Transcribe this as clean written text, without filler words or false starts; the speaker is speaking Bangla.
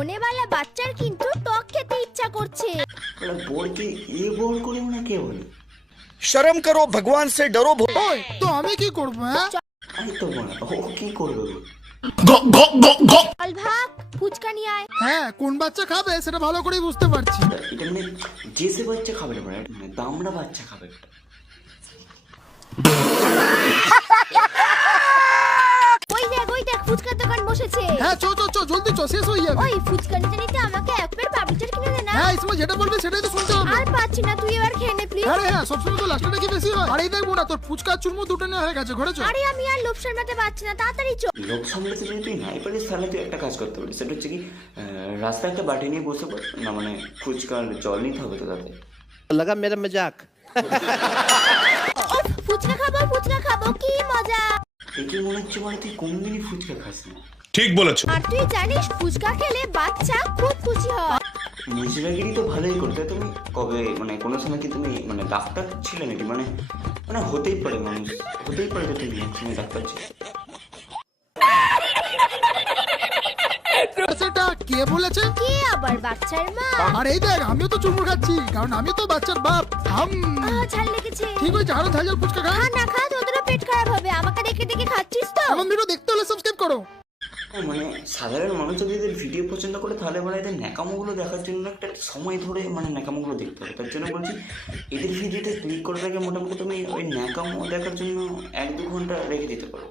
হোনেওয়ালা বাচ্চার কিন্তু টক খেতে ইচ্ছা করছে। बोलके ये बोल करे ना केवल शर्म करो, भगवान से डरो। ওই তো আমি কি করব? হ্যাঁ अरे तो बोला ओ की করবে চল ভাগ, ফুচকা নিয়ে আয়। হ্যাঁ, কোন বাচ্চা খাবে সেটা ভালো করেই বুঝতে পারছি। এটা মানে জেসে বাচ্চা খাবে না, মানে দামড়া বাচ্চা খাবে এটা। ওই দেখ ফুচকার দোকান বসেছে। হ্যাঁ চো চো চো, জলদি চো, শেষ হয়ে যাবে। ওই ফুচকা নিতে নিতে আমাকে এক প্লেট পাপড়ি চাট কিনে দে না। হ্যাঁ, ইসমা যেটা বলবে সেটাই তো শুনতে হবে। আর পাচ্ছি না, তুই এবার খেয়ে নে প্লিজ। আরে হ্যাঁ, সবসময় তো লাস্টটা কি বেশি হয়। আরে দেখবো না, তোর ফুচকা চুরমু দুটো নেওয়া হয়ে গেছে, ঘরে চো। আরে আমি আর লোভ সামলাতে পারছি না, তাড়াতাড়ি চল। লোক সামলাতে যদি তুই নাই পারিস তাহলে তুই একটা কাজ করতে পারিস, সেটা হচ্ছে কি রাস্তায় একটা বাটি নিয়ে বসে পড় না, মানে ফুচকার জল নিতে হবে তো তাতে। लगा मेरा मजाक। ফুচকা খাবো, কি মজা। দেখে মনে হচ্ছে মানে তুই কোনদিনই ফুচকা খাস না। ঠিক বলেছো। আর তুই জানিস ফুচকা খেলে বাচ্চা খুব খুশি হয়। মুজিরাগিরি তো ভালোই করতে। তুমি কবে মানে কোনো সময় কি তুমি মানে ডাক্তার ছিলে নাকি? মানে মানে হতেই পারে, মানুষ হতেই পারে যে তুমি ডাক্তার ছিলে। সেটা কে বলেছে? কে আবার বাচ্চার মা? আর এই দেখ, আমিও তো চুরমু খাচ্ছি, কারণ আমি তো বাচ্চার বাপ। ঝাল লেগেছে। ঠিক হয়েছে, আরো ঝাল ঝাল ফুচকা খা। খা না খা, তোদেরও পেট খারাপ হবে। আমাকে দেখে দেখে খাচ্ছিস তো। এমন ভিডিও দেখতে হলে সাবস্ক্রাইব করো। হ্যাঁ, মানে সাধারণ মানুষ যদি এদের ভিডিও পছন্দ করে তাহলে মানে এদের ন্যাকামোগুলো দেখার জন্য একটা সময় ধরে মানে ন্যাকামোগুলো দেখতে হবে। তার জন্য বলছি এদের ভিডিওতে ক্লিক করার আগে মোটামুটি তুমি ওই ন্যাকামো দেখার জন্য 1-2 ঘন্টা রেখে দিতে পারো।